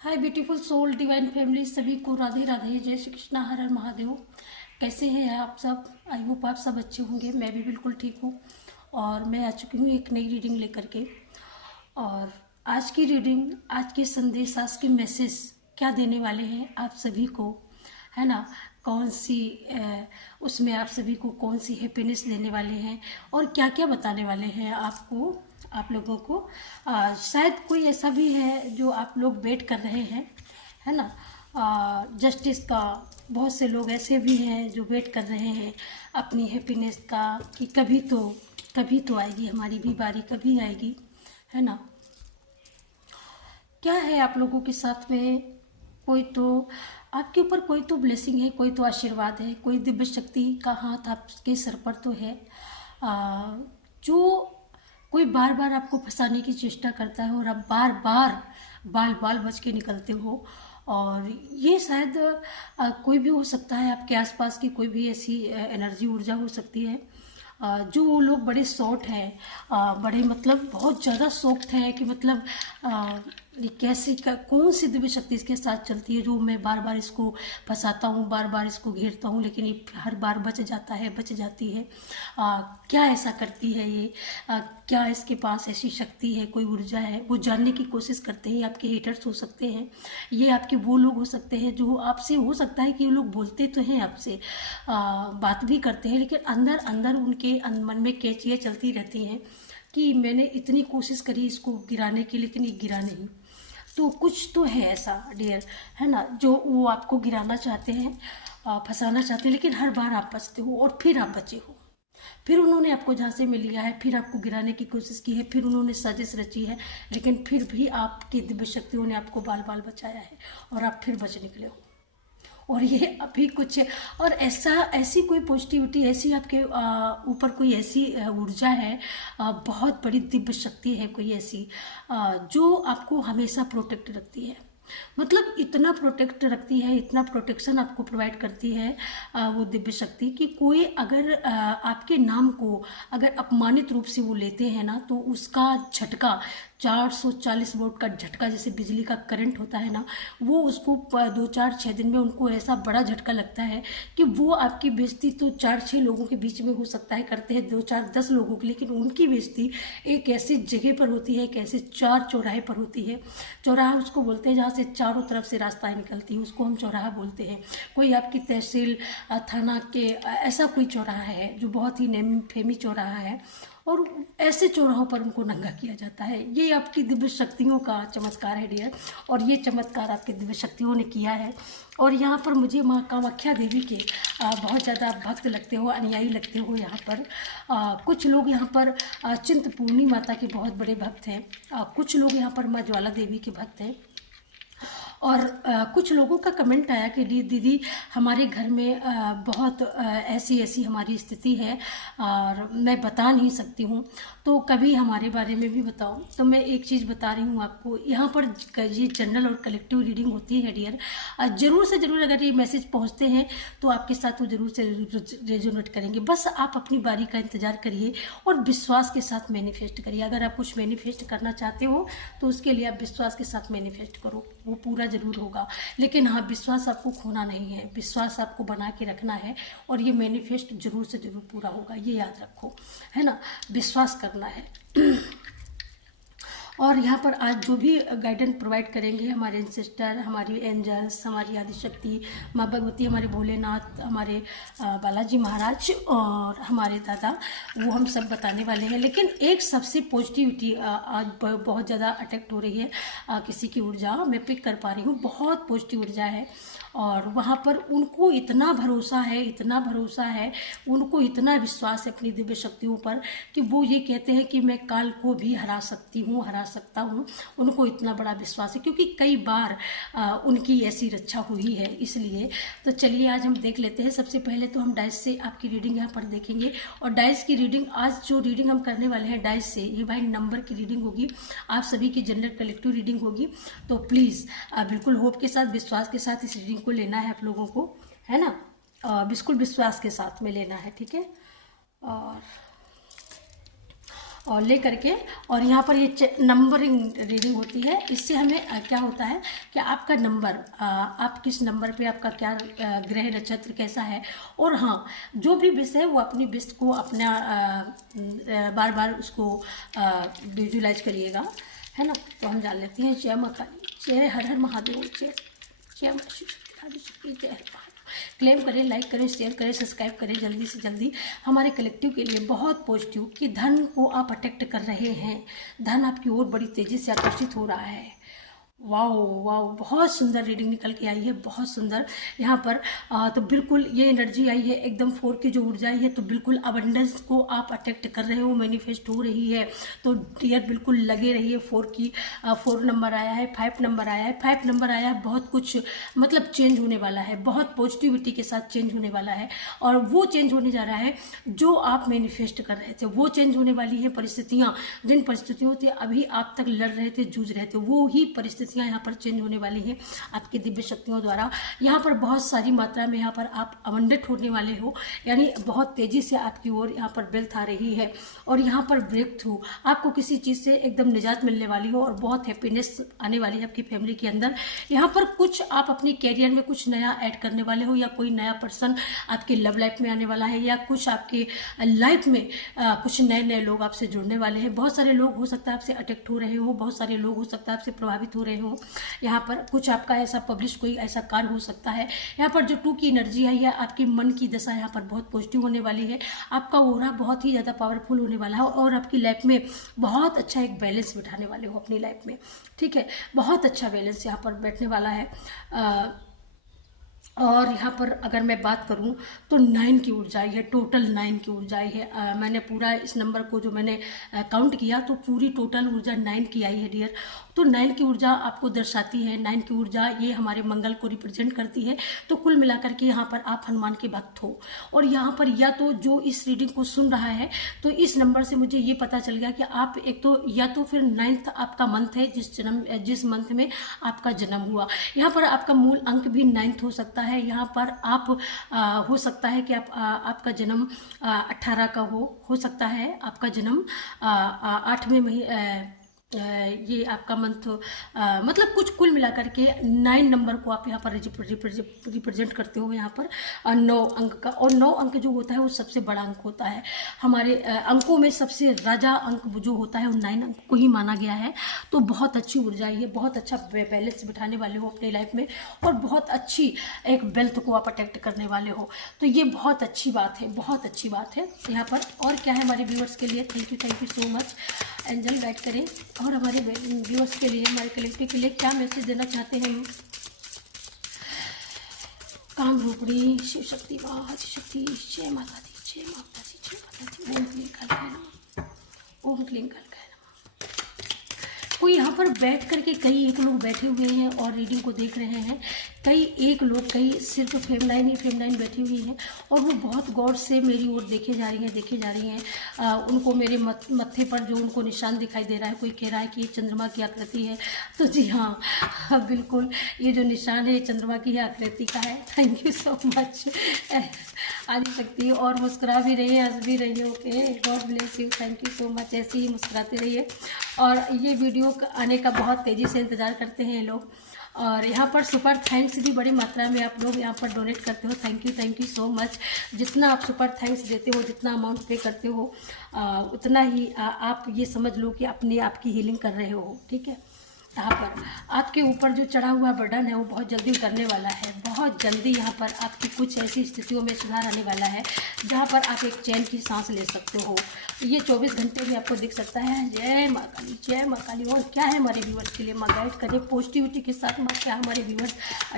हाय beautiful soul divine family, सभी को राधे राधे, जय श्री कृष्णा, हर हर महादेव। कैसे हैं आप सब? आई होप आप सब अच्छे होंगे। मैं भी बिल्कुल ठीक हूँ और मैं आ चुकी हूँ एक नई रीडिंग लेकर के। और आज की रीडिंग, आज के संदेश, आज के मैसेज क्या देने वाले हैं आप सभी को, है ना? कौन सी उसमें आप सभी को कौन सी हैप्पीनेस देने वाले हैं और क्या क्या बताने वाले हैं आपको, आप लोगों को। शायद कोई ऐसा भी है जो आप लोग वेट कर रहे हैं, है ना? जस्टिस का। बहुत से लोग ऐसे भी हैं जो वेट कर रहे हैं अपनी हैप्पीनेस का, कि कभी तो आएगी हमारी भी बारी, कभी आएगी, है ना? क्या है आप लोगों के साथ में? कोई तो आपके ऊपर, कोई तो ब्लेसिंग है, कोई तो आशीर्वाद है, कोई दिव्य शक्ति का हाथ आपके सर पर तो है। जो कोई बार बार आपको फंसाने की चेष्टा करता है और आप बार बार बाल बाल बच के निकलते हो। और ये शायद कोई भी हो सकता है, आपके आसपास की कोई भी ऐसी एनर्जी, ऊर्जा हो सकती है। जो वो लोग बड़े सॉर्ट हैं, बड़े मतलब बहुत ज़्यादा सॉफ्ट हैं कि मतलब ये कैसे कौन सी दिव्य शक्ति इसके साथ चलती है जो मैं बार बार इसको फंसाता हूँ, बार बार इसको घेरता हूँ, लेकिन ये हर बार बच जाता है, बच जाती है। क्या ऐसा करती है ये? क्या इसके पास ऐसी शक्ति है, कोई ऊर्जा है? वो जानने की कोशिश करते हैं। आपके हेटर्स हो सकते हैं, ये आपके वो लोग हो सकते हैं जो आपसे, हो सकता है कि ये लोग बोलते तो हैं आपसे, बात भी करते हैं, लेकिन अंदर अंदर उनके मन में कैचियाँ चलती रहती हैं कि मैंने इतनी कोशिश करी इसको गिराने की, लेकिन ये गिरा नहीं। तो कुछ तो है ऐसा डियर, है ना, जो वो आपको गिराना चाहते हैं, फंसाना चाहते हैं, लेकिन हर बार आप बचते हो और फिर आप बचे हो। फिर उन्होंने आपको झांसे में लिया है, फिर आपको गिराने की कोशिश की है, फिर उन्होंने साजिश रची है, लेकिन फिर भी आपकी दिव्य शक्तियों ने आपको बाल बाल बचाया है और आप फिर बच निकले हो। और ये अभी कुछ, और ऐसी कोई पॉजिटिविटी, ऐसी आपके ऊपर कोई ऐसी ऊर्जा है, बहुत बड़ी दिव्य शक्ति है कोई ऐसी, जो आपको हमेशा प्रोटेक्ट रखती है। मतलब इतना प्रोटेक्ट रखती है, इतना प्रोटेक्शन आपको प्रोवाइड करती है वो दिव्य शक्ति, कि कोई अगर आपके नाम को अगर अपमानित रूप से वो लेते हैं ना, तो उसका झटका, 440 वोल्ट का झटका, जैसे बिजली का करंट होता है ना, वो उसको 2 4 6 दिन में उनको ऐसा बड़ा झटका लगता है कि वो आपकी बेइज्जती तो 4 6 लोगों के बीच में हो सकता है करते हैं, 2 4 10 लोगों की, लेकिन उनकी बेइज्जती एक ऐसी जगह पर होती है, एक ऐसे 4 चौराहे पर होती है। चौराहा उसको बोलते हैं जहाँ से चारों तरफ से रास्ताएं निकलती हैं, उसको हम चौराहा बोलते हैं। कोई आपकी तहसील, थाना के ऐसा कोई चौराहा है जो बहुत ही नेम फेमी चौराहा है, और ऐसे चौराहों पर उनको नंगा किया जाता है। ये आपकी दिव्य शक्तियों का चमत्कार है डियर, और ये चमत्कार आपकी दिव्य शक्तियों ने किया है। और यहाँ पर मुझे माँ कामाख्या देवी के बहुत ज़्यादा भक्त लगते हो, अनुयायी लगते हो। यहाँ पर कुछ लोग यहाँ पर चिंतपूर्णी माता के बहुत बड़े भक्त हैं, कुछ लोग यहाँ पर माँ ज्वाला देवी के भक्त हैं। और कुछ लोगों का कमेंट आया कि दीदी हमारे घर में बहुत ऐसी ऐसी हमारी स्थिति है और मैं बता नहीं सकती हूँ, तो कभी हमारे बारे में भी बताओ। तो मैं एक चीज़ बता रही हूँ आपको, यहाँ पर ये जनरल और कलेक्टिव रीडिंग होती है डियर। ज़रूर से ज़रूर अगर ये मैसेज पहुँचते हैं तो आपके साथ वो ज़रूर से रेजोनेट करेंगे। बस आप अपनी बारी का इंतज़ार करिए और विश्वास के साथ मैनिफेस्ट करिए। अगर आप कुछ मैनिफेस्ट करना चाहते हो तो उसके लिए आप विश्वास के साथ मैनिफेस्ट करो, वो पूरा जरूर होगा। लेकिन हाँ, विश्वास आपको खोना नहीं है, विश्वास आपको बना के रखना है, और ये मैनिफेस्ट जरूर से जरूर पूरा होगा, ये याद रखो, है ना? विश्वास करना है। और यहाँ पर आज जो भी गाइडेंस प्रोवाइड करेंगे हमारे एंसेस्टर, हमारी एंजल्स, हमारी आदिशक्ति माँ भगवती, हमारे भोलेनाथ, हमारे बालाजी महाराज और हमारे दादा, वो हम सब बताने वाले हैं। लेकिन एक सबसे पॉजिटिविटी आज बहुत ज़्यादा अटैक्ट हो रही है, किसी की ऊर्जा मैं पिक कर पा रही हूँ, बहुत पॉजिटिव ऊर्जा है। और वहाँ पर उनको इतना भरोसा है, इतना भरोसा है, उनको इतना विश्वास है अपनी दिव्य शक्तियों पर, कि वो ये कहते हैं कि मैं काल को भी हरा सकती हूँ, हरा सकता हूँ। उनको इतना बड़ा विश्वास है क्योंकि कई बार उनकी ऐसी रक्षा हुई है, इसलिए। तो चलिए आज हम देख लेते हैं। सबसे पहले तो हम डाइस से आपकी रीडिंग यहाँ पर देखेंगे, और डाइस की रीडिंग, आज जो रीडिंग हम करने वाले हैं डाइस से, ये भाई नंबर की रीडिंग होगी, आप सभी की जनरल कलेक्टिव रीडिंग होगी। तो प्लीज़ बिल्कुल होप के साथ, विश्वास के साथ इस रीडिंग को लेना है आप लोगों को, है ना? बिल्कुल विश्वास के साथ में लेना है, ठीक है? और ले करके, और यहाँ पर ये नंबरिंग रीडिंग होती है। इससे हमें क्या होता है कि आपका नंबर, आप किस नंबर पे, आपका क्या ग्रह नक्षत्र कैसा है, और हाँ, जो भी विष है वो अपनी विष को अपना बार बार उसको विजुलाइज करिएगा, है ना। तो हम जान लेते हैं। जय मां काली, जय हर हर महादेव, जय मां शिव शक्ति, आदि शक्ति, जय हर महादेव। क्लेम करें, लाइक करें, शेयर करें, सब्सक्राइब करें जल्दी से जल्दी हमारे कलेक्टिव के लिए। बहुत पॉजिटिव कि धन को आप अट्रैक्ट कर रहे हैं, धन आपकी ओर बड़ी तेजी से आकर्षित हो रहा है। वाओ वाओ, बहुत सुंदर रीडिंग निकल के आई है, बहुत सुंदर। यहाँ पर तो बिल्कुल ये एनर्जी आई है एकदम 4 की जो ऊर्जा आई है, तो बिल्कुल अबंडेंस को आप अट्रैक्ट कर रहे हो, मैनिफेस्ट हो रही है। तो डियर बिल्कुल लगे रहिए। 4 नंबर आया है, 5 नंबर आया है, 5 नंबर आया है। बहुत कुछ मतलब चेंज होने वाला है, बहुत पॉजिटिविटी के साथ चेंज होने वाला है, और वो चेंज होने जा रहा है जो आप मैनिफेस्ट कर रहे थे, वो चेंज होने वाली है। परिस्थितियाँ, जिन परिस्थितियों से अभी आप तक लड़ रहे थे, जूझ रहे थे, वो ही परिस्थितियाँ यहाँ पर चेंज होने वाली है आपकी दिव्य शक्तियों द्वारा। यहाँ पर बहुत सारी मात्रा में यहाँ पर आप अबंडेंट होने वाले हो, यानी बहुत तेजी से आपकी ओर यहाँ पर वेल्थ आ रही है, और यहाँ पर ब्रेक थ्रू, आपको किसी चीज़ से एकदम निजात मिलने वाली हो, और बहुत हैप्पीनेस आने वाली है आपकी फैमिली के अंदर। यहाँ पर कुछ आप अपने कैरियर में कुछ नया ऐड करने वाले हो, या कोई नया पर्सन आपके लव लाइफ में आने वाला है, या कुछ आपके लाइफ में कुछ नए नए लोग आपसे जुड़ने वाले हैं। बहुत सारे लोग हो सकता है आपसे अट्रैक्ट हो रहे हो, बहुत सारे लोग हो सकता है आपसे प्रभावित हो रहे हो। यहाँ पर कुछ आपका ऐसा पब्लिश कोई ऐसा कार्य हो सकता है। यहाँ पर जो 2 की एनर्जी आई है, आपकी मन की दशा यहाँ पर बहुत पॉजिटिव होने वाली है, आपका ओरा बहुत ही ज़्यादा पावरफुल होने वाला है, और आपकी लाइफ में बहुत अच्छा एक बैलेंस बिठाने वाले हो अपनी लाइफ में, ठीक है। बहुत अच्छा बैलेंस यहाँ पर बैठने वाला है। और यहाँ पर अगर मैं बात करूँ तो 9 की ऊर्जा आई है, टोटल 9 की ऊर्जा आई है। मैंने पूरा इस नंबर को जो मैंने काउंट किया, तो पूरी टोटल ऊर्जा 9 की आई है डियर। तो 9 की ऊर्जा आपको दर्शाती है, 9 की ऊर्जा ये हमारे मंगल को रिप्रेजेंट करती है। तो कुल मिलाकर के यहाँ पर आप हनुमान के भक्त हो, और यहाँ पर या तो जो इस रीडिंग को सुन रहा है, तो इस नंबर से मुझे ये पता चल गया कि आप एक तो या तो फिर 9th आपका मंथ है, जिस मंथ में आपका जन्म हुआ। यहाँ पर आपका मूल अंक भी 9th हो सकता है। यहाँ पर आप हो सकता है कि आपका जन्म 18 का हो सकता है आपका जन्म 8वें महीने, ये आपका मंथ, मतलब कुछ कुल मिलाकर के 9 नंबर को आप यहाँ पर रिप्रेजेंट करते हो। यहाँ पर 9 अंक का, और 9 अंक जो होता है वो सबसे बड़ा अंक होता है। हमारे अंकों में सबसे राजा अंक जो होता है वो 9 अंक को ही माना गया है। तो बहुत अच्छी ऊर्जा है, बहुत अच्छा बैलेंस बिठाने वाले हो अपनी लाइफ में, और बहुत अच्छी एक वेल्थ को आप अट्रैक्ट करने वाले हो। तो ये बहुत अच्छी बात है, बहुत अच्छी बात है। यहाँ पर और क्या है हमारे व्यूअर्स के लिए, thank you so much. Angel guide करें, और हमारे व्यूअर्स के लिए, हमारे कलेक्टिव के लिए क्या मैसेज देना चाहते हैं। काम रूपणी शिव शक्ति माँ आदिशक्ति, जय माता दी, जय माता दी, जय माता दी। ओम क्लीं कालकाय नमः, ओम क्लीं कालकाय नमः। कोई यहाँ पर बैठ करके, कई एक लोग बैठे हुए हैं और रीडिंग को देख रहे हैं, कई एक लोग, कई सिर्फ फेमलाइन बैठी हुई हैं, और वो बहुत गौर से मेरी ओर देखे जा रही हैं। उनको मेरे मत्थे पर जो उनको निशान दिखाई दे रहा है, कोई कह रहा है कि ये चंद्रमा की आकृति है। तो जी हाँ, बिल्कुल ये जो निशान है चंद्रमा की आकृति का है। Thank you so much Adishakti. और मुस्कुरा भी रही है, हंस भी रही है। Okay, God bless you, thank you so much. ऐसे ही मुस्कुराते रहिए, और ये वीडियो आने का बहुत तेज़ी से इंतज़ार करते हैं लोग। और यहाँ पर सुपर थैंक्स भी बड़ी मात्रा में आप लोग यहाँ पर डोनेट करते हो। Thank you so much. जितना आप सुपर थैंक्स देते हो, जितना अमाउंट पे करते हो, उतना ही आप ये समझ लो कि अपने आप की हीलिंग कर रहे हो, ठीक है। यहाँ पर आपके ऊपर जो चढ़ा हुआ बर्डन है वो बहुत जल्दी उतरने वाला है, बहुत जल्दी। यहाँ पर आपकी कुछ ऐसी स्थितियों में सुधार आने वाला है जहाँ पर आप एक चैन की सांस ले सकते हो। ये 24 घंटे में आपको दिख सकता है। जय माँ काली, जय माँ काली। और क्या है हमारे व्यूअर्स के लिए, माँ गाइड करें पॉजिटिविटी के साथ। माँ क्या हमारे व्यूअर्स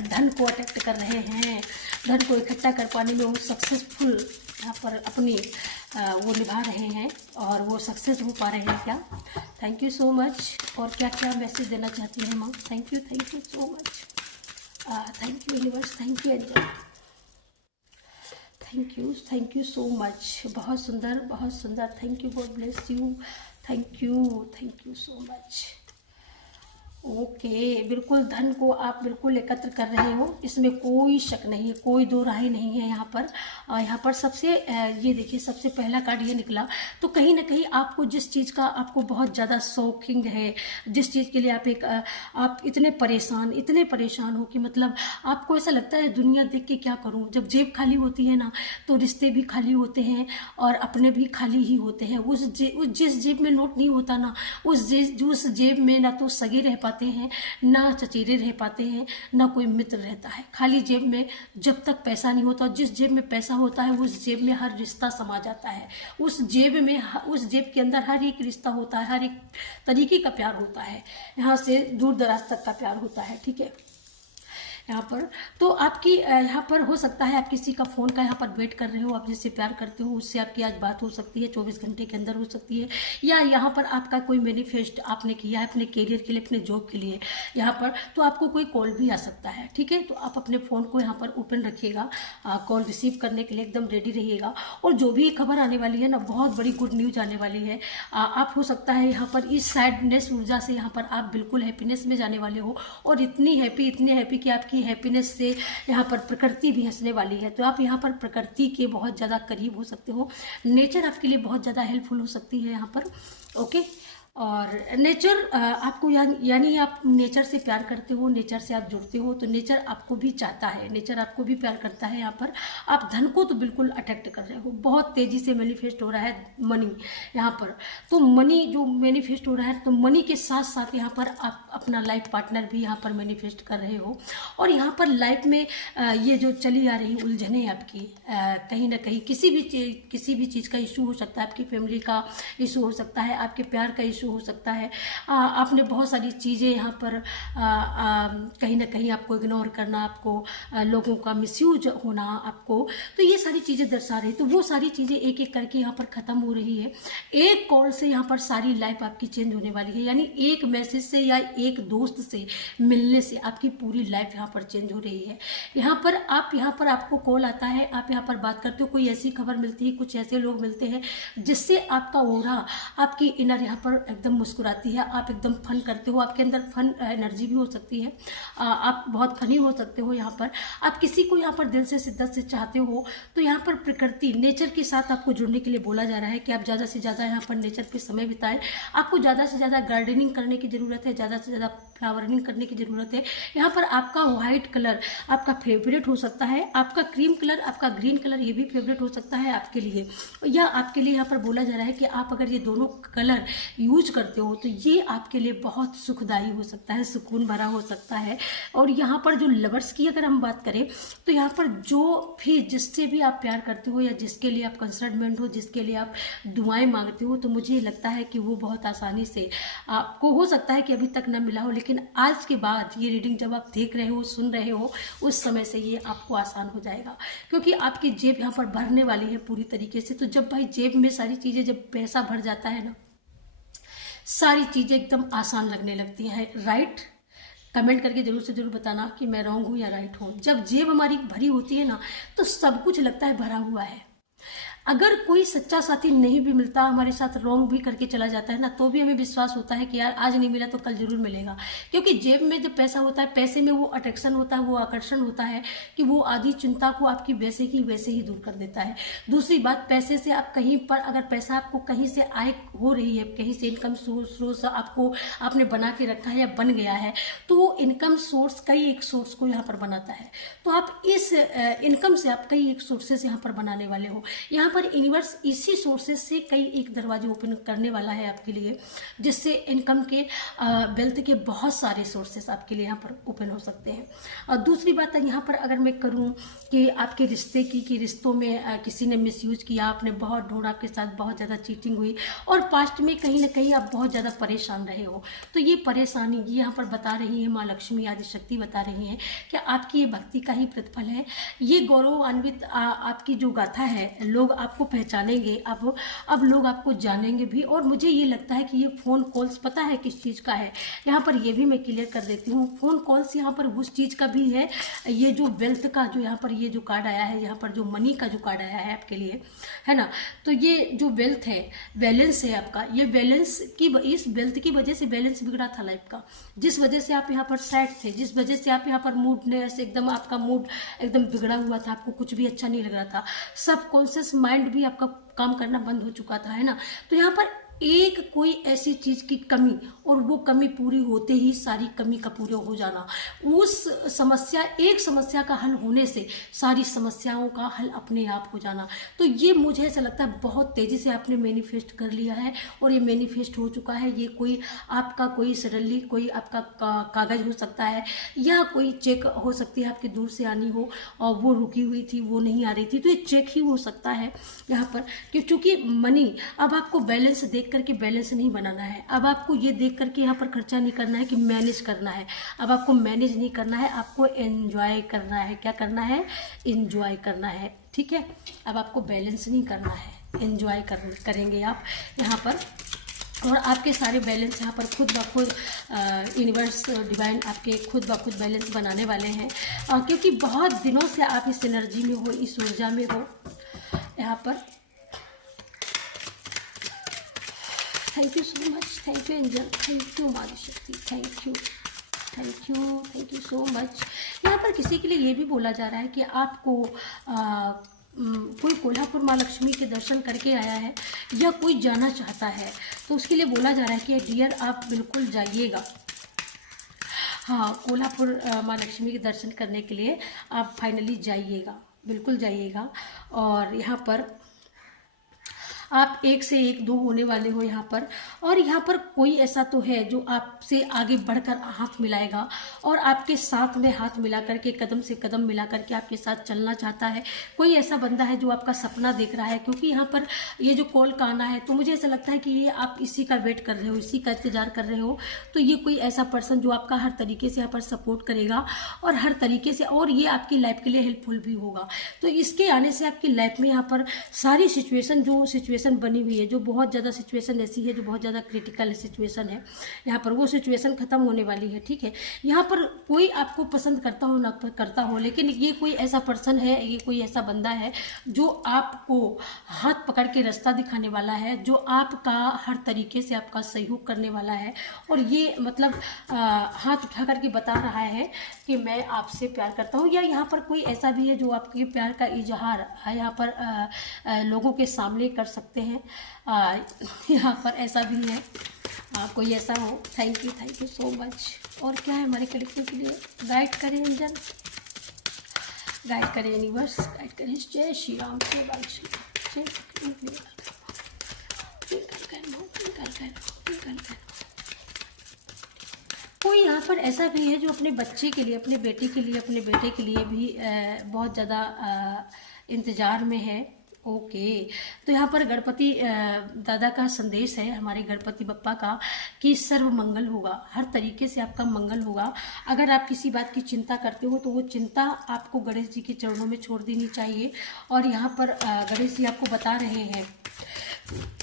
धन को अट्रैक्ट कर रहे हैं, धन को इकट्ठा कर पाने में वो सक्सेसफुल यहाँ पर अपनी वो निभा रहे हैं, और वो सक्सेस हो पा रहे हैं क्या। Thank you so much. और क्या क्या मैसेज देना चाहती हैं माँ। Thank you so much. Thank you universe, thank you angel, thank you so much. बहुत सुंदर, बहुत सुंदर। Thank you, God bless you. Thank you so much. Okay, बिल्कुल धन को आप बिल्कुल एकत्र कर रहे हो, इसमें कोई शक नहीं है, कोई दो राय नहीं है यहाँ पर। यहाँ पर सबसे ये देखिए, सबसे पहला कार्ड ये निकला, तो कहीं ना कहीं आपको जिस चीज़ का आपको बहुत ज़्यादा शौकिंग है, जिस चीज़ के लिए आप इतने परेशान हो कि मतलब आपको ऐसा लगता है दुनिया देख के क्या करूँ। जब जेब खाली होती है ना, तो रिश्ते भी खाली होते हैं और अपने भी खाली ही होते हैं। जिस जेब में नोट नहीं होता ना, उस जेब में ना तो सगे रह पाते हैं, ना चचेरे रह पाते हैं, ना कोई मित्र रहता है। खाली जेब में जब तक पैसा नहीं होता, जिस जेब में पैसा होता है उस जेब में हर रिश्ता समा जाता है। उस जेब के अंदर हर एक रिश्ता होता है, हर एक तरीके का प्यार होता है, यहाँ से दूर दराज तक का प्यार होता है। ठीक है, यहाँ पर तो आपकी यहाँ पर हो सकता है आप किसी का फ़ोन का यहाँ पर वेट कर रहे हो, आप जिससे प्यार करते हो उससे आपकी आज बात हो सकती है, 24 घंटे के अंदर हो सकती है। या यहाँ पर आपका कोई मैनिफेस्ट आपने किया है अपने करियर के लिए, अपने जॉब के लिए, यहाँ पर तो आपको कोई कॉल भी आ सकता है। ठीक है, तो आप अपने फ़ोन को यहाँ पर ओपन रखिएगा, कॉल रिसीव करने के लिए एकदम रेडी रहिएगा। और जो भी खबर आने वाली है ना, बहुत बड़ी गुड न्यूज़ आने वाली है। आप हो सकता है यहाँ पर इस सैडनेस ऊर्जा से यहाँ पर आप बिल्कुल हैप्पीनेस में जाने वाले हो, और इतनी हैप्पी कि आपकी हैप्पीनेस से यहाँ पर प्रकृति भी हंसने वाली है। तो आप यहाँ पर प्रकृति के बहुत ज़्यादा करीब हो सकते हो। नेचर आपके लिए बहुत ज़्यादा हेल्पफुल हो सकती है यहाँ पर। ओके, और नेचर आपको यानी आप नेचर से प्यार करते हो, नेचर से आप जुड़ते हो, तो नेचर आपको भी चाहता है, नेचर आपको भी प्यार करता है। यहाँ पर आप धन को तो बिल्कुल अट्रैक्ट कर रहे हो, बहुत तेज़ी से मैनिफेस्ट हो रहा है मनी यहाँ पर। तो मनी जो मैनिफेस्ट हो रहा है, तो मनी के साथ साथ यहाँ पर आप अपना लाइफ पार्टनर भी यहाँ पर मैनिफेस्ट कर रहे हो। और यहाँ पर लाइफ में ये जो चली आ रही उलझने आपकी, कहीं ना कहीं किसी भी चीज़ का इशू हो सकता है, आपकी फैमिली का इशू हो सकता है, आपके प्यार का इशू हो सकता है। आपने बहुत सारी चीज़ें यहाँ पर कहीं ना कहीं आपको इग्नोर करना, आपको लोगों का मिसयूज होना आपको, तो ये सारी चीज़ें दर्शा रही। तो वो सारी चीज़ें एक एक करके यहाँ पर ख़त्म हो रही है। एक कॉल से यहाँ पर सारी लाइफ आपकी चेंज होने वाली है, यानी एक मैसेज से या एक दोस्त से मिलने से आपकी पूरी लाइफ यहाँ पर चेंज हो रही है। यहाँ पर आपको कॉल आता है, आप यहाँ पर बात करते हो, कोई ऐसी खबर मिलती है, कुछ ऐसे लोग मिलते हैं जिससे आपका ओरा, आपकी इनर यहाँ पर एकदम मुस्कुराती है, आप एकदम फन करते हो, आपके अंदर फन एनर्जी भी हो सकती है, आप बहुत फनी हो सकते हो। यहाँ पर आप किसी को यहाँ पर दिल से शिद्दत से चाहते हो, तो यहाँ पर प्रकृति नेचर के साथ आपको जुड़ने के लिए बोला जा रहा है कि आप ज़्यादा से ज़्यादा यहाँ पर नेचर पे समय बिताएं। आपको ज़्यादा से ज़्यादा गार्डनिंग करने की ज़रूरत है, ज़्यादा से ज़्यादा फ्लावरिंग करने की ज़रूरत है। यहाँ पर आपका व्हाइट कलर आपका फेवरेट हो सकता है, आपका क्रीम कलर, आपका ग्रीन कलर ये भी फेवरेट हो सकता है आपके लिए। या आपके लिए यहाँ पर बोला जा रहा है कि आप अगर ये दोनों कलर यूज करते हो तो ये आपके लिए बहुत सुखदायी हो सकता है, सुकून भरा हो सकता है। और यहाँ पर जो लवर्स की अगर हम बात करें, तो यहाँ पर जो भी जिससे भी आप प्यार करते हो या जिसके लिए आप कंसर्नमेंट हो, जिसके लिए आप दुआएं मांगते हो, तो मुझे लगता है कि वो बहुत आसानी से आपको, हो सकता है कि अभी तक ना मिला हो, लेकिन आज के बाद ये रीडिंग जब आप देख रहे हो, सुन रहे हो, उस समय से ये आपको आसान हो जाएगा, क्योंकि आपकी जेब यहाँ पर भरने वाली है पूरी तरीके से। तो जब भाई जेब में सारी चीज़ें, जब पैसा भर जाता है ना, सारी चीज़ें एकदम आसान लगने लगती हैं। राइट, कमेंट करके जरूर से जरूर बताना कि मैं रॉन्ग हूँ या राइट हूँ। जब जेब हमारी भरी होती है ना, तो सब कुछ लगता है भरा हुआ है। अगर कोई सच्चा साथी नहीं भी मिलता, हमारे साथ रॉन्ग भी करके चला जाता है ना, तो भी हमें विश्वास होता है कि यार आज नहीं मिला तो कल जरूर मिलेगा। क्योंकि जेब में जब पैसा होता है, पैसे में वो अट्रैक्शन होता है, वो आकर्षण होता है कि वो आधी चिंता को आपकी वैसे ही दूर कर देता है। दूसरी बात, पैसे से आप कहीं पर, अगर पैसा आपको कहीं से आय हो रही है, कहीं से इनकम सोर्स आपको आपने बना के रखा है या बन गया है, तो वो इनकम सोर्स कई एक सोर्स को यहाँ पर बनाता है। तो आप इस इनकम से आप कई एक सोर्सेस यहाँ पर बनाने वाले हो। यहाँ पर यूनिवर्स इसी सोर्सेज से कई एक दरवाजे ओपन करने वाला है आपके लिए, जिससे इनकम के वेल्थ के बहुत सारे सोर्सेस आपके लिए यहाँ पर ओपन हो सकते हैं। और दूसरी बात है यहाँ पर अगर मैं करूँ कि आपके रिश्ते की, कि रिश्तों में किसी ने मिसयूज किया, आपने बहुत ढूंढा, आपके साथ बहुत ज़्यादा चीटिंग हुई और पास्ट में कहीं ना कहीं आप बहुत ज़्यादा परेशान रहे हो, तो ये परेशानी ये यहाँ पर बता रही है माँ लक्ष्मी आदिशक्ति बता रही हैं कि आपकी ये भक्ति का ही प्रतिफल है। ये गौरवान्वित आपकी जो गाथा है, लोग आपको पहचानेंगे, अब लोग आपको जानेंगे भी। और मुझे ये लगता है कि ये फ़ोन कॉल्स पता है किस चीज़ का है, यहाँ पर ये भी मैं क्लियर कर देती हूँ। फ़ोन कॉल्स यहाँ पर उस चीज़ का भी है, ये जो वेल्थ का जो यहाँ पर ये जो कार्ड आया है, यहाँ पर जो मनी का जो कार्ड आया है आपके लिए, है ना, तो ये जो वेल्थ है, बैलेंस है आपका, ये बैलेंस की, इस वेल्थ की वजह से बैलेंस बिगड़ा था लाइफ का, जिस वजह से आप यहाँ पर सैड थे, जिस वजह से आप यहाँ पर मूडनेस एकदम, आपका मूड एकदम बिगड़ा हुआ था, आपको कुछ भी अच्छा नहीं लग रहा था, सब कॉन्शियस माइंड भी आपका काम करना बंद हो चुका था, है ना। तो यहाँ पर एक कोई ऐसी चीज की कमी, और वो कमी पूरी होते ही सारी कमी का पूरा हो जाना, उस समस्या, एक समस्या का हल होने से सारी समस्याओं का हल अपने आप हो जाना। तो ये मुझे ऐसा लगता है बहुत तेजी से आपने मैनिफेस्ट कर लिया है, और ये मैनिफेस्ट हो चुका है। ये कोई आपका कोई सडनली कोई आपका कागज हो सकता है, या कोई चेक हो सकती है आपकी दूर से आनी हो और वो रुकी हुई थी, वो नहीं आ रही थी, तो ये चेक ही हो सकता है यहाँ पर, क्योंकि मनी अब आपको बैलेंस देख करके बैलेंस नहीं बनाना है, अब आपको ये देख करके यहाँ पर खर्चा नहीं करना है कि मैनेज करना है, अब आपको मैनेज नहीं करना है, आपको एंजॉय करना है। क्या करना है? एंजॉय करना है, ठीक है। अब आपको बैलेंस नहीं करना है, एंजॉय करेंगे आप यहाँ पर, और आपके सारे बैलेंस यहाँ पर खुद ब खुद यूनिवर्स डिवाइन आपके खुद ब खुद बैलेंस बनाने वाले हैं, क्योंकि बहुत दिनों से आप इस एनर्जी में हो, इस ऊर्जा में हो यहाँ पर। Thank you so much, thank you angel, thank you माता शक्ति, thank you, thank you, thank you so much. यहाँ पर किसी के लिए ये भी बोला जा रहा है कि आपको कोई कोल्हापुर माँ लक्ष्मी के दर्शन करके आया है, या कोई जाना चाहता है, तो उसके लिए बोला जा रहा है कि डियर आप बिल्कुल जाइएगा। हाँ, कोल्हापुर माँ लक्ष्मी के दर्शन करने के लिए आप फाइनली जाइएगा, बिल्कुल जाइएगा। और यहाँ पर आप एक से एक दो होने वाले हो यहाँ पर, और यहाँ पर कोई ऐसा तो है जो आपसे आगे बढ़कर हाथ मिलाएगा, और आपके साथ में हाथ मिला करके, कदम से कदम मिला करके आपके साथ चलना चाहता है। कोई ऐसा बंदा है जो आपका सपना देख रहा है, क्योंकि यहाँ पर ये जो कॉल का आना है, तो मुझे ऐसा लगता है कि ये आप इसी का वेट कर रहे हो, इसी का इंतजार कर रहे हो। तो ये कोई ऐसा पर्सन जो आपका हर तरीके से यहाँ पर सपोर्ट करेगा, और हर तरीके से, और ये आपकी लाइफ के लिए हेल्पफुल भी होगा। तो इसके आने से आपकी लाइफ में यहाँ पर सारी सिचुएशन बनी हुई है, जो बहुत ज़्यादा सिचुएशन ऐसी है जो बहुत ज़्यादा क्रिटिकल सिचुएशन है, यहाँ पर वो सिचुएशन खत्म होने वाली है, ठीक है। यहाँ पर कोई आपको पसंद करता हो ना करता हो, लेकिन ये कोई ऐसा पर्सन है, ये कोई ऐसा बंदा है जो आपको हाथ पकड़ के रास्ता दिखाने वाला है, जो आपका हर तरीके से आपका सहयोग करने वाला है, और ये मतलब हाथ उठा करके बता रहा है कि मैं आपसे प्यार करता हूँ। या यहाँ पर कोई ऐसा भी है जो आपके प्यार का इजहार यहाँ पर लोगों के सामने कर सकते हैं, यहाँ पर ऐसा भी है, कोई ऐसा हो। Thank you so much. और क्या है हमारे कलेक्टिव के लिए? गाइड करें एंजल, गाइड करें यूनिवर्स, गाइड करें। जय श्री राम, जय बाल श्री राम, जय। कोई यहाँ पर ऐसा भी है जो अपने बच्चे के लिए, अपने बेटे के लिए, अपने बेटे के लिए भी बहुत ज़्यादा इंतज़ार में है। ओके, तो यहाँ पर गणपति दादा का संदेश है, हमारे गणपति बप्पा का, कि सर्व मंगल होगा, हर तरीके से आपका मंगल होगा। अगर आप किसी बात की चिंता करते हो तो वो चिंता आपको गणेश जी के चरणों में छोड़ देनी चाहिए। और यहाँ पर गणेश जी आपको बता रहे हैं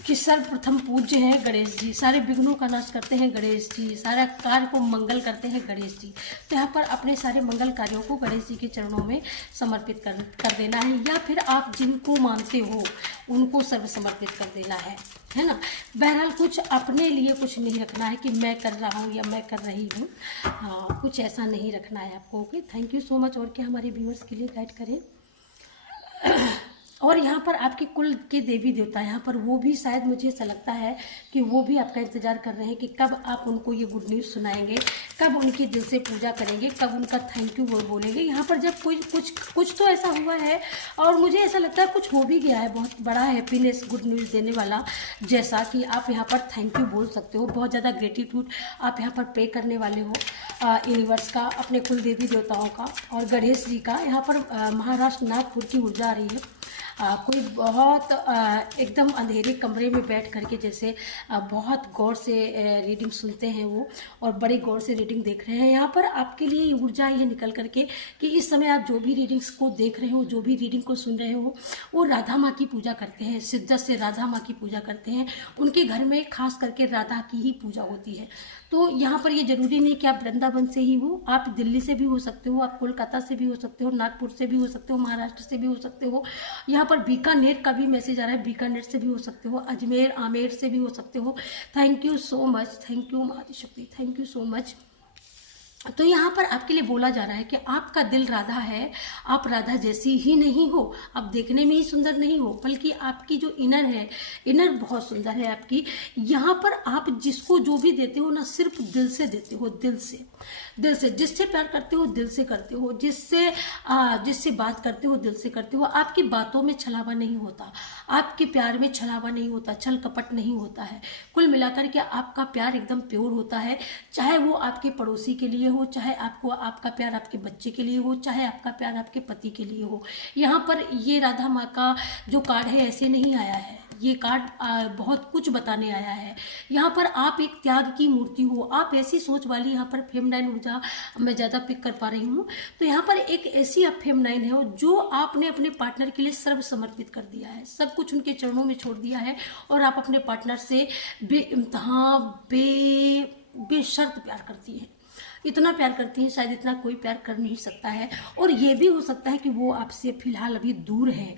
कि सर्वप्रथम पूज्य हैं गणेश जी, सारे विघ्नों का नाश करते हैं गणेश जी, सारा कार्य को मंगल करते हैं गणेश जी। तो यहाँ पर अपने सारे मंगल कार्यों को गणेश जी के चरणों में समर्पित कर देना है, या फिर आप जिनको मानते हो उनको सर्व समर्पित कर देना है ना। बहरहाल कुछ अपने लिए कुछ नहीं रखना है कि मैं कर रहा हूँ या मैं कर रही हूँ, हाँ, कुछ ऐसा नहीं रखना है आपको। Okay, thank you so much. और क्या हमारे व्यूअर्स के लिए गाइड करें। और यहाँ पर आपके कुल के देवी देवता, यहाँ पर वो भी शायद मुझे ऐसा लगता है कि वो भी आपका इंतजार कर रहे हैं कि कब आप उनको ये गुड न्यूज़ सुनाएंगे, कब उनकी दिल से पूजा करेंगे, कब उनका थैंक यू बोलेंगे। यहाँ पर जब कुछ तो ऐसा हुआ है, और मुझे ऐसा लगता है कुछ हो भी गया है बहुत बड़ा हैप्पीनेस, गुड न्यूज़ देने वाला, जैसा कि आप यहाँ पर थैंक यू बोल सकते हो। बहुत ज़्यादा ग्रेटिट्यूड आप यहाँ पर पे करने वाले हो यूनिवर्स का, अपने कुल देवी देवताओं का और गणेश जी का। यहाँ पर महाराष्ट्र नागपुर की ऊर्जा आ रही है, कोई बहुत एकदम अंधेरे कमरे में बैठ करके जैसे बहुत गौर से रीडिंग सुनते हैं वो, और बड़े गौर से रीडिंग देख रहे हैं। यहाँ पर आपके लिए ऊर्जा ये निकल करके कि इस समय आप जो भी रीडिंग्स को देख रहे हो, जो भी रीडिंग को सुन रहे हो, वो राधा माँ की पूजा करते हैं, शिद्दत से राधा माँ की पूजा करते हैं। उनके घर में खास करके राधा की ही पूजा होती है। तो यहाँ पर ये जरूरी नहीं कि आप वृंदावन से ही हो, आप दिल्ली से भी हो सकते हो, आप कोलकाता से भी हो सकते हो, नागपुर से भी हो सकते हो, महाराष्ट्र से भी हो सकते हो। यहाँ पर बीकानेर का भी मैसेज आ रहा है, बीकानेर से भी हो सकते हो, अजमेर आमेर से भी हो सकते हो। Thank you so much, thank you Adishakti, thank you so much. तो यहाँ पर आपके लिए बोला जा रहा है कि आपका दिल राधा है, आप राधा जैसी ही नहीं हो, आप देखने में ही सुंदर नहीं हो, बल्कि आपकी जो इनर है, इनर बहुत सुंदर है आपकी। यहाँ पर आप जिसको जो भी देते हो ना, सिर्फ दिल से देते हो, दिल से, दिल से। जिससे प्यार करते हो दिल से करते हो, जिससे बात करते हो दिल से करते हो। आपकी बातों में छलावा नहीं होता, आपके प्यार में छलावा नहीं होता, छल कपट नहीं होता है। कुल मिलाकर के आपका प्यार एकदम प्योर होता है, चाहे वो आपके पड़ोसी के लिए हो, चाहे आपका प्यार आपके बच्चे के लिए हो, चाहे आपका प्यार आपके पति के लिए हो। यहाँ पर ये राधा माँ का जो कार्ड है ऐसे नहीं आया है, ये कार्ड बहुत कुछ बताने आया है। यहाँ पर आप एक त्याग की मूर्ति हो, आप ऐसी सोच वाली, यहाँ पर फेमिनाइन ऊर्जा मैं ज़्यादा पिक कर पा रही हूँ। तो यहाँ पर एक ऐसी आप फेमिनाइन है जो आपने अपने पार्टनर के लिए सर्व समर्पित कर दिया है, सब कुछ उनके चरणों में छोड़ दिया है, और आप अपने पार्टनर से बेशर्त प्यार करती हैं। इतना प्यार करती हैं, शायद इतना कोई प्यार कर नहीं सकता है। और ये भी हो सकता है कि वो आपसे फिलहाल अभी दूर है,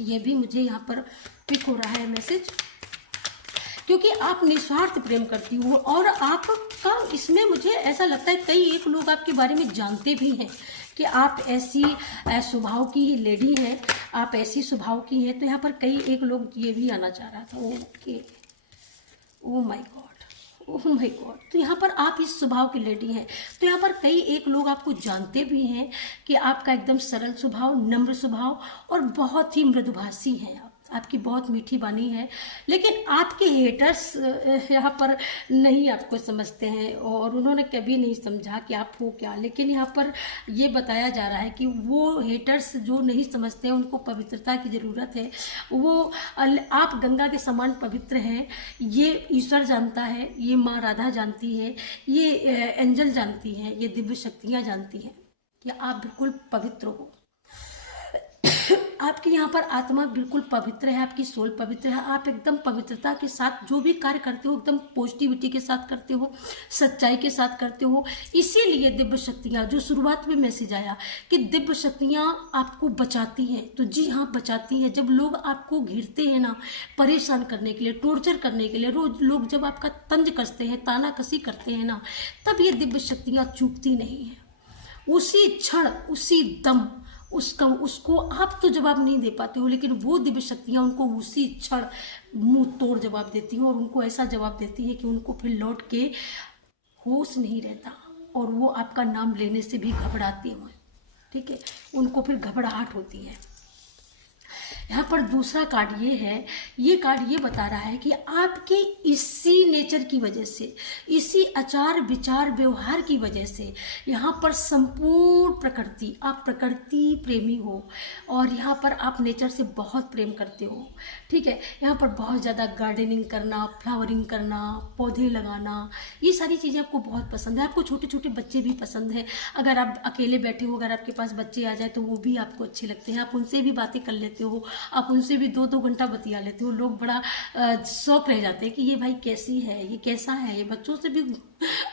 ये भी मुझे यहाँ पर पिक हो रहा है मैसेज, क्योंकि आप निस्वार्थ प्रेम करती हो। और आपका इसमें मुझे ऐसा लगता है कई एक लोग आपके बारे में जानते भी हैं कि आप ऐसी स्वभाव की लेडी हैं, आप ऐसी स्वभाव की हैं। तो यहाँ पर कई एक लोग ये भी आना चाह रहा था। Okay, oh my God, oh my God. तो यहाँ पर आप इस स्वभाव की लेडी हैं। तो यहाँ पर कई एक लोग आपको जानते भी हैं कि आपका एकदम सरल स्वभाव, नम्र स्वभाव, और बहुत ही मृदुभाषी हैं आप, आपकी बहुत मीठी बानी है। लेकिन आपके हेटर्स यहाँ पर नहीं आपको समझते हैं, और उन्होंने कभी नहीं समझा कि आप हो क्या। लेकिन यहाँ पर ये बताया जा रहा है कि वो हेटर्स जो नहीं समझते हैं, उनको पवित्रता की ज़रूरत है। वो आप गंगा के समान पवित्र हैं, ये ईश्वर जानता है, ये माँ राधा जानती है, ये एंजल जानती हैं, ये दिव्य शक्तियाँ जानती हैं कि आप बिल्कुल पवित्र हो। आपकी यहाँ पर आत्मा बिल्कुल पवित्र है, आपकी सोल पवित्र है। आप एकदम पवित्रता के साथ जो भी कार्य करते हो, एकदम पॉजिटिविटी के साथ करते हो, सच्चाई के साथ करते हो। इसीलिए दिव्य शक्तियाँ, जो शुरुआत में मैसेज आया कि दिव्य शक्तियाँ आपको बचाती हैं, तो जी हाँ बचाती हैं। जब लोग आपको घिरते हैं ना, परेशान करने के लिए, टॉर्चर करने के लिए, रोज लोग जब आपका तंज कसते हैं, ताना कसी करते हैं ना, तब ये दिव्य शक्तियाँ चूकती नहीं है। उसी क्षण, उसी दम उसको आप तो जवाब नहीं दे पाते हो, लेकिन वो दिव्य शक्तियाँ उनको उसी क्षण मुंह तोड़ जवाब देती हैं, और उनको ऐसा जवाब देती हैं कि उनको फिर लौट के होश नहीं रहता, और वो आपका नाम लेने से भी घबराती हैं। ठीक है, उनको फिर घबराहट होती है। यहाँ पर दूसरा कार्ड ये है, ये कार्ड ये बता रहा है कि आपके इसी नेचर की वजह से, इसी आचार विचार व्यवहार की वजह से यहाँ पर संपूर्ण प्रकृति, आप प्रकृति प्रेमी हो, और यहाँ पर आप नेचर से बहुत प्रेम करते हो। ठीक है, यहाँ पर बहुत ज़्यादा गार्डनिंग करना, फ्लावरिंग करना, पौधे लगाना, ये सारी चीज़ें आपको बहुत पसंद है। आपको छोटे छोटे बच्चे भी पसंद है। अगर आप अकेले बैठे हो, अगर आपके पास बच्चे आ जाए तो वो भी आपको अच्छे लगते हैं, आप उनसे भी बातें कर लेते हो, आप उनसे भी 2-2 घंटा बतिया लेते हो। लोग बड़ा शौक रह जाते हैं कि ये भाई कैसी है, ये कैसा है, ये बच्चों से भी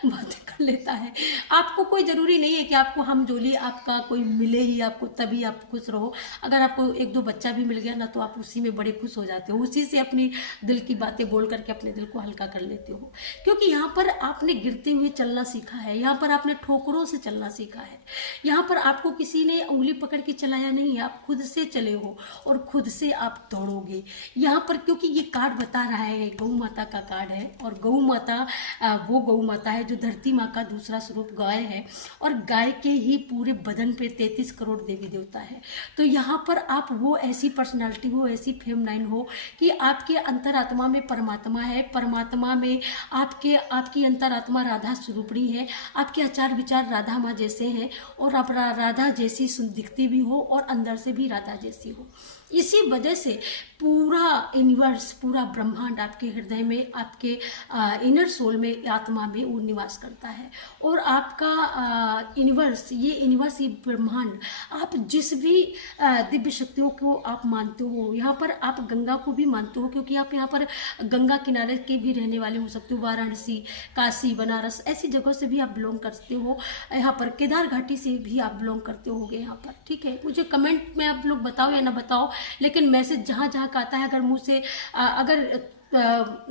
बातें कर लेता है। आपको कोई ज़रूरी नहीं है कि आपको हमजोली आपका कोई मिले ही आपको तभी आप खुश रहो। अगर आपको 1-2 बच्चा भी मिल गया ना, तो आप उसी में बड़े खुश हो जाते हो, उसी से अपनी दिल की बातें बोल करके अपने दिल को हल्का कर लेते हो। क्योंकि यहाँ पर आपने गिरते हुए चलना सीखा है, यहाँ पर आपने ठोकरों से चलना सीखा है, यहाँ पर आपको किसी ने उंगली पकड़ के चलाया नहीं है, आप खुद से चले हो और खुद से आप दौड़ोगे यहाँ पर। क्योंकि ये कार्ड बता रहा है, गौ माता का कार्ड है, और गौ माता वो गौ माता है जो धरती माँ का दूसरा स्वरूप गाय है, और गाय के ही पूरे बदन पे 33 करोड़ देवी देवता है। तो यहाँ पर आप वो ऐसी पर्सनालिटी हो, ऐसी फेमिनाइन हो कि आपके अंतरात्मा में परमात्मा है, परमात्मा में आपकी अंतरात्मा राधा स्वरूपणी है, आपके आचार विचार राधा माँ जैसे हैं, और आप राधा जैसी दिखती भी हो और अंदर से भी राधा जैसी हो। इसी वजह से पूरा यूनिवर्स, पूरा ब्रह्मांड आपके हृदय में, आपके इनर सोल में, आत्मा में वो निवास करता है। और आपका यूनिवर्स, ये ब्रह्मांड, आप जिस भी दिव्य शक्तियों को आप मानते हो, यहाँ पर आप गंगा को भी मानते हो, क्योंकि आप यहाँ पर गंगा किनारे के भी रहने वाले हो सकते हो। वाराणसी, काशी, बनारस ऐसी जगहों से भी आप बिलोंग करते हो। यहाँ पर केदार घाटी से भी आप बिलोंग करते होगे यहाँ पर, ठीक है। मुझे कमेंट में आप लोग बताओ या ना बताओ, लेकिन मैसेज जहाँ जहाँ का आता है, अगर मुझ से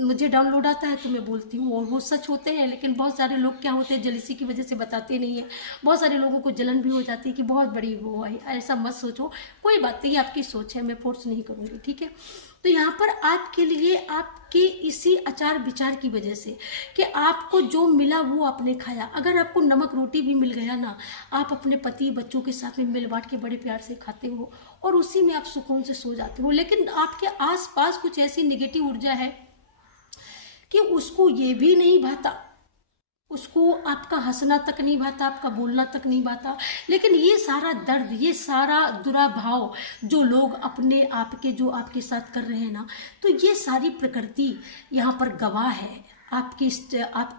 मुझे डाउनलोड आता है तो मैं बोलती हूँ, और वो सच होते हैं। लेकिन बहुत सारे लोग क्या होते हैं, जलसी की वजह से बताते नहीं है। बहुत सारे लोगों को जलन भी हो जाती है कि बहुत बड़ी वो है। ऐसा मत सोचो, कोई बात नहीं, आपकी सोच है, मैं फोर्स नहीं करूँगी, ठीक है। तो यहाँ पर आपके लिए, आपके इसी आचार विचार की वजह से कि आपको जो मिला वो आपने खाया। अगर आपको नमक रोटी भी मिल गया ना, आप अपने पति बच्चों के साथ में मिल बांट के बड़े प्यार से खाते हो, और उसी में आप सुकून से सो जाते हो। लेकिन आपके आसपास कुछ ऐसी निगेटिव ऊर्जा है कि उसको ये भी नहीं भाता, उसको आपका हंसना तक नहीं भाता, आपका बोलना तक नहीं भाता। लेकिन ये सारा दर्द, ये सारा दुराभाव जो लोग अपने आप के, जो आपके साथ कर रहे हैं ना, तो ये सारी प्रकृति यहाँ पर गवाह है आपके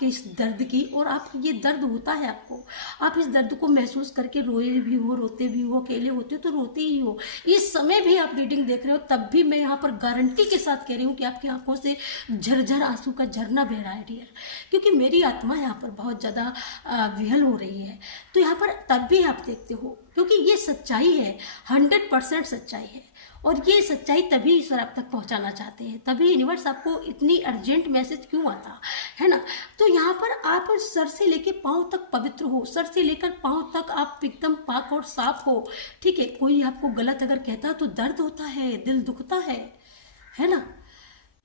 इस दर्द की। और आप, ये दर्द होता है आपको, आप इस दर्द को महसूस करके रोए भी हो, रोते भी हो, अकेले होते हो तो रोते ही हो। इस समय भी आप रीडिंग देख रहे हो, तब भी मैं यहाँ पर गारंटी के साथ कह रही हूँ कि आपकी आंखों से झरझर आंसू का झरना बह रहा है डियर, क्योंकि मेरी आत्मा यहाँ पर बहुत ज़्यादा विहल हो रही है। तो यहाँ पर तब भी आप देखते हो, क्योंकि ये सच्चाई है, 100% सच्चाई है। और ये सच्चाई तभी ईश्वर आप तक पहुंचाना चाहते हैं, तभी यूनिवर्स आपको इतनी अर्जेंट मैसेज क्यों आता है ना। तो यहाँ पर आप सर से लेकर पांव तक पवित्र हो, सर से लेकर पांव तक आप एकदम पाक और साफ हो, ठीक है। कोई आपको गलत अगर कहता तो दर्द होता है, दिल दुखता है ना।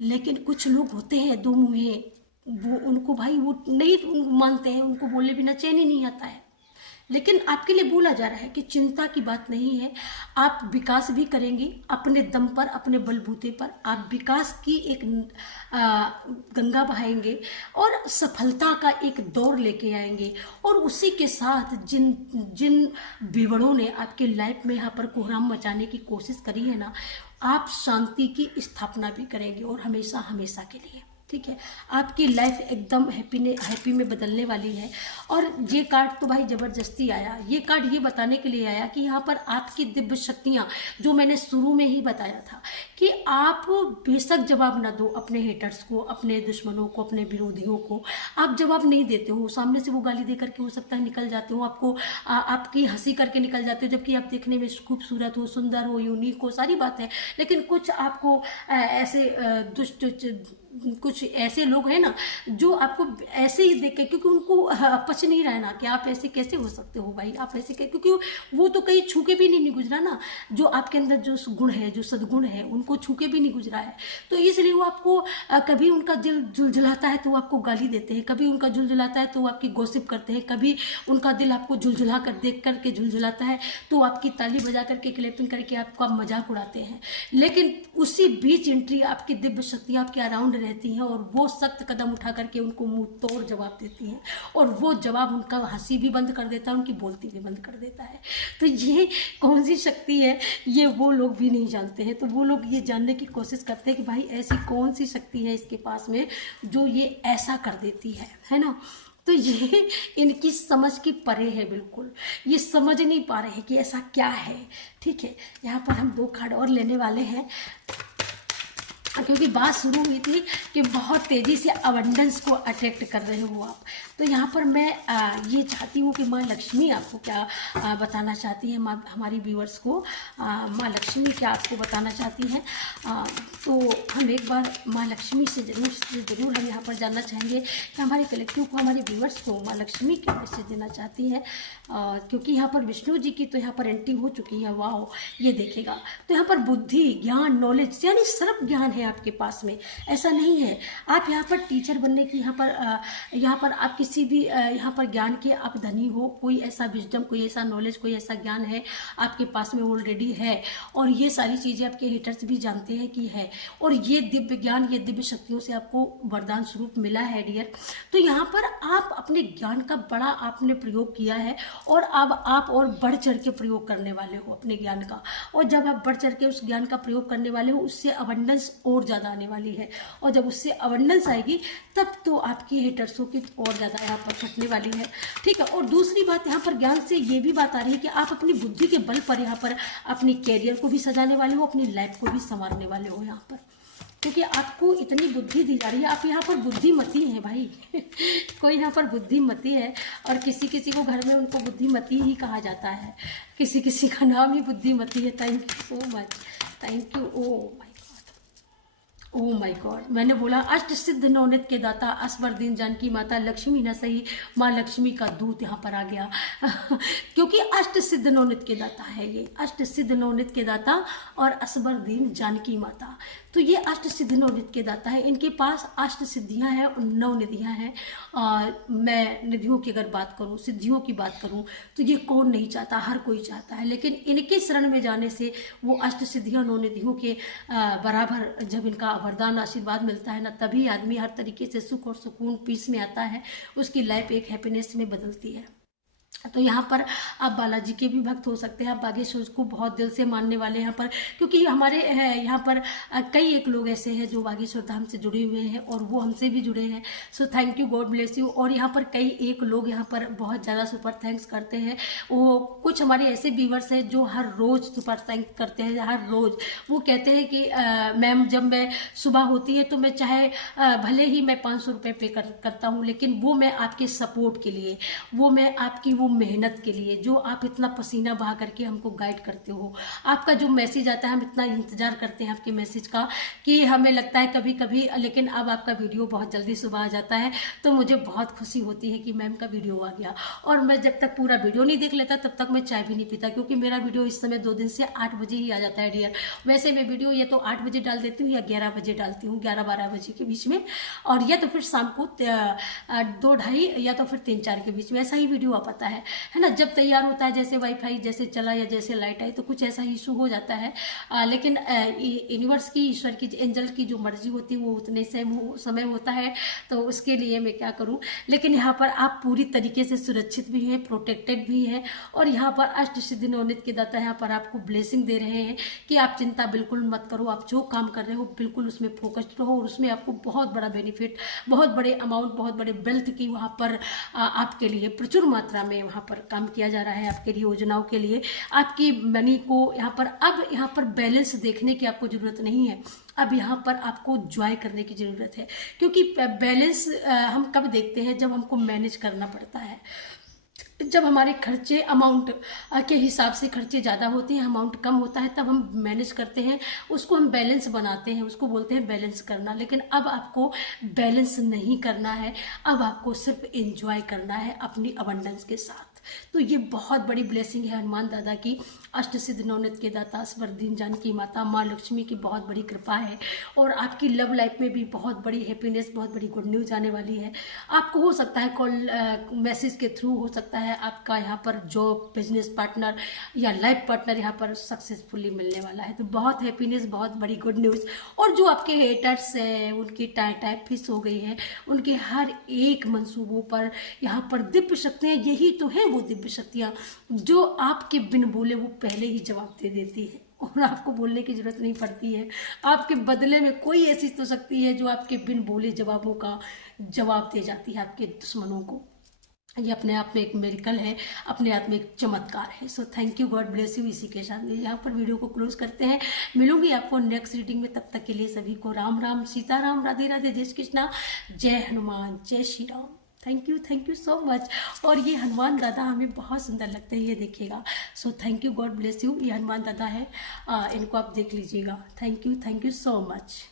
लेकिन कुछ लोग होते हैं दो मुँहे, वो उनको भाई वो नहीं मानते हैं, उनको बोले बिना चैन ही नहीं आता है। लेकिन आपके लिए बोला जा रहा है कि चिंता की बात नहीं है, आप विकास भी करेंगे अपने दम पर, अपने बलबूते पर। आप विकास की एक गंगा बहाएंगे और सफलता का एक दौर लेके आएंगे। और उसी के साथ जिन जिन विवरणों ने आपके लाइफ में यहाँ पर कोहराम मचाने की कोशिश करी है ना, आप शांति की स्थापना भी करेंगे, और हमेशा हमेशा के लिए, ठीक है। आपकी लाइफ एकदम हैप्पी में बदलने वाली है। और ये कार्ड तो भाई ज़बरदस्ती आया, ये कार्ड ये बताने के लिए आया कि यहाँ पर आपकी दिव्य शक्तियाँ, जो मैंने शुरू में ही बताया था कि आप बेशक जवाब ना दो अपने हेटर्स को, अपने दुश्मनों को, अपने विरोधियों को। आप जवाब नहीं देते हो, सामने से वो गाली दे करके हो सकता है निकल जाते हो, आपको आपकी हंसी करके निकल जाते हो, जबकि आप देखने में खूबसूरत हो, सुंदर हो, यूनिक हो, सारी बात है। लेकिन कुछ आपको ऐसे दुष्ट कुछ ऐसे लोग हैं ना, जो आपको ऐसे ही देख के, क्योंकि उनको पच नहीं रहा है ना कि आप ऐसे कैसे हो सकते हो भाई, आप ऐसे क्योंकि वो तो कहीं छू के भी नहीं गुजरा ना, जो आपके अंदर जो गुण है, जो सद्गुण है, उनको छू के भी नहीं गुजरा है। तो इसलिए वो आपको कभी उनका दिल झुलझुलाता है तो वो आपको गाली देते हैं, कभी उनका झुलझुलाता है तो वो आपकी गॉसिप करते हैं, कभी उनका दिल आपको झुलझुला कर देख करके झुलझुलाता है तो आपकी ताली बजा करके, क्लैपिंग करके आपका मजाक उड़ाते हैं। लेकिन उसी बीच एंट्री आपकी दिव्य शक्तियाँ आपके अराउंड रहती हैं, और वो सख्त कदम उठा करके उनको मुंह तोड़ जवाब देती हैं, और वो जवाब उनका हंसी भी बंद कर देता है, उनकी बोलती भी बंद कर देता है। तो ये कौन सी शक्ति है, ये वो लोग भी नहीं जानते हैं। तो वो लोग ये जानने की कोशिश करते हैं कि भाई ऐसी कौन सी शक्ति है इसके पास में जो ये ऐसा कर देती है ना। तो ये इनकी समझ की परे है, बिल्कुल ये समझ नहीं पा रहे हैं कि ऐसा क्या है, ठीक है। यहाँ पर हम 2 कार्ड और लेने वाले हैं, क्योंकि बात शुरू हुई थी कि बहुत तेज़ी से अबंडेंस को अट्रैक्ट कर रहे हो आप। तो यहाँ पर मैं ये चाहती हूँ कि माँ लक्ष्मी आपको क्या बताना चाहती है, हमारी व्यूअर्स को माँ लक्ष्मी क्या आपको बताना चाहती हैं। तो हम एक बार माँ लक्ष्मी से ज़रूर हम यहाँ पर जानना चाहेंगे कि हमारे कलेक्टिव को, हमारे व्यूअर्स को माँ लक्ष्मी क्या मैसेज देना चाहती हैं। क्योंकि यहाँ पर विष्णु जी की तो यहाँ पर एंट्री हो चुकी है, वाह ये देखेगा। तो यहाँ पर बुद्धि, ज्ञान, नॉलेज, यानी सर्व ज्ञान है आपके पास में। ऐसा नहीं है आप यहाँ पर टीचर बनने की, यहाँ पर आप किसी भी यहाँ पर ज्ञान के आप धनी हो, कोई ऐसा विजडम, कोई ऐसा नॉलेज, कोई ऐसा ज्ञान है आपके पास में ऑलरेडी है, और ये सारी चीज़ें आपके हेटर्स भी जानते हैं कि है। और ये दिव्य ज्ञान, ये दिव्य शक्तियों से आपको वरदान स्वरूप मिला है डियर। तो यहाँ पर आप अपने ज्ञान का बड़ा आपने प्रयोग किया है और अब आप और बढ़ चढ़ के प्रयोग करने वाले हो अपने ज्ञान का। और जब आप बढ़ चढ़ के उस ज्ञान का प्रयोग करने वाले हो, उससे अबंडेंस और ज़्यादा आने वाली है। और जब उससे अबंडेंस आएगी तब तो आपकी हेटर्सों की और ज़्यादा यहाँ पर फटने वाली है, ठीक है। और दूसरी बात यहाँ पर ज्ञान से ये भी बात आ रही है कि आप अपनी बुद्धि के बल पर यहाँ पर अपनी कैरियर को भी सजाने वाले हो, अपनी लाइफ को भी संवारने वाले हो यहाँ पर, क्योंकि आपको इतनी बुद्धि दी जा रही है। आप यहाँ पर बुद्धिमती हैं भाई कोई यहाँ पर बुद्धिमती है, और किसी किसी को घर में उनको बुद्धिमती ही कहा जाता है, किसी किसी का नाम ही बुद्धिमती है। Thank you so much, thank you. Oh my God, मैंने बोला अष्ट सिद्ध नवनित के दाता असवर दीन जानकी माता लक्ष्मी न सही, माँ लक्ष्मी का दूत यहाँ पर आ गया क्योंकि अष्ट सिद्ध नवनित के दाता है ये, अष्ट सिद्ध नवनित के दाता और असवर दीन जानकी माता। तो ये अष्ट सिद्ध नवनित के दाता है, इनके पास अष्ट सिद्धियां हैं और नौ निधियां हैं। मैं निधियों की अगर बात करूं, सिद्धियों की बात करूं, तो ये कौन नहीं चाहता, हर कोई चाहता है। लेकिन इनके शरण में जाने से वो अष्ट सिद्धियां नौ निधियों के बराबर जब इनका वरदान आशीर्वाद मिलता है ना, तभी आदमी हर तरीके से सुख और सुकून पीस में आता है, उसकी लाइफ एक हैप्पीनेस में बदलती है। तो यहाँ पर आप बालाजी के भी भक्त हो सकते हैं, आप बागेश्वर को बहुत दिल से मानने वाले यहाँ पर, क्योंकि हमारे यहाँ पर कई एक लोग ऐसे हैं जो बागेश्वर धाम से जुड़े हुए हैं और वो हमसे भी जुड़े हैं। So thank you, God bless you. और यहाँ पर कई एक लोग यहाँ पर बहुत ज़्यादा सुपर थैंक्स करते हैं। वो कुछ हमारे ऐसे व्यूअर्स हैं जो हर रोज़ सुपर थैंक्स करते हैं, हर रोज़ वो कहते हैं कि मैम जब मैं सुबह होती है तो मैं चाहे भले ही मैं 500 रुपये पे करता हूँ, लेकिन वो मैं आपके सपोर्ट के लिए, वो मैं आपकी वो मेहनत के लिए, जो आप इतना पसीना बहा करके हमको गाइड करते हो, आपका जो मैसेज आता है, हम इतना इंतजार करते हैं आपके मैसेज का कि हमें लगता है कभी कभी, लेकिन अब आपका वीडियो बहुत जल्दी सुबह आ जाता है, तो मुझे बहुत खुशी होती है कि मैम का वीडियो आ गया। और मैं जब तक पूरा वीडियो नहीं देख लेता तब तक मैं चाय भी नहीं पीता, क्योंकि मेरा वीडियो इस समय 2 दिन से 8 बजे ही आ जाता है डियर। वैसे मैं वीडियो या तो 8 बजे डाल देती हूँ या 11 बजे डालती हूँ, 11-12 बजे के बीच में, और या तो फिर शाम को 2-2:30 या तो फिर 3-4 के बीच में, ऐसा ही वीडियो आ पाता है ना। जब तैयार होता है, जैसे वाईफाई जैसे चला या जैसे लाइट आई, तो कुछ ऐसा इशू हो जाता है। लेकिन यूनिवर्स की, ईश्वर की, एंजल की जो मर्जी होती है वो उतने समय होता है, तो उसके लिए मैं क्या करूं। लेकिन यहाँ पर आप पूरी तरीके से सुरक्षित भी हैं, प्रोटेक्टेड भी हैं, और यहाँ पर अष्ट सिद्धि नवनित के दाता यहाँ पर आपको ब्लेसिंग दे रहे हैं कि आप चिंता बिल्कुल मत करो, आप जो काम कर रहे हो बिल्कुल उसमें फोकस्ड रहो, और उसमें आपको बहुत बड़ा बेनिफिट, बहुत बड़े अमाउंट, बहुत बड़े वेल्थ की वहाँ पर आपके लिए प्रचुर मात्रा में वहाँ पर काम किया जा रहा है, आपके लिए योजनाओं के लिए। आपकी मनी को यहाँ पर, अब यहाँ पर बैलेंस देखने की आपको जरूरत नहीं है, अब यहाँ पर आपको जॉय करने की ज़रूरत है। क्योंकि बैलेंस हम कब देखते हैं, जब हमको मैनेज करना पड़ता है, जब हमारे खर्चे अमाउंट के हिसाब से खर्चे ज़्यादा होते हैं, अमाउंट कम होता है, तब हम मैनेज करते हैं, उसको हम बैलेंस बनाते हैं, उसको बोलते हैं बैलेंस करना। लेकिन अब आपको बैलेंस नहीं करना है, अब आपको सिर्फ एंजॉय करना है अपनी अबंडेंस के साथ। तो ये बहुत बड़ी ब्लेसिंग है हनुमान दादा की, अष्ट सिद्ध नवनित के दाता स्वरदीन जानकी माता माँ लक्ष्मी की बहुत बड़ी कृपा है, और आपकी लव लाइफ में भी बहुत बड़ी हैप्पीनेस, बहुत बड़ी गुड न्यूज़ आने वाली है। आपको हो सकता है कॉल मैसेज के थ्रू, हो सकता है आपका यहाँ पर जॉब, बिजनेस पार्टनर या लाइफ पार्टनर यहाँ पर सक्सेसफुली मिलने वाला है, तो बहुत हैप्पीनेस, बहुत बड़ी गुड न्यूज़। और जो आपके हेटर्स हैं उनकी टाइप फिस हो गई है, उनके हर एक मंसूबों पर यहाँ पर दिव्य शक्तियाँ, यही तो है वो दिव्य शक्तियाँ जो आपके बिन बोले वो पहले ही जवाब दे देती है, और आपको बोलने की जरूरत नहीं पड़ती है। आपके बदले में कोई ऐसी तो शक्ति है जो आपके बिन बोले जवाबों का जवाब दे जाती है आपके दुश्मनों को। ये अपने आप में एक मेरिकल है, अपने आप में एक चमत्कार है। So thank you, God bless you. इसी के साथ यहाँ पर वीडियो को क्लोज करते हैं, मिलूंगी आपको नेक्स्ट रीडिंग में। तब तक के लिए सभी को राम राम, सीता राम, राधे राधे, जय श्री कृष्णा, जय हनुमान, जय Shri Ram. Thank you so much. और ये हनुमान दादा हमें बहुत सुंदर लगते हैं, ये देखिएगा। So thank you, God bless you. ये हनुमान दादा है, इनको आप देख लीजिएगा। Thank you so much.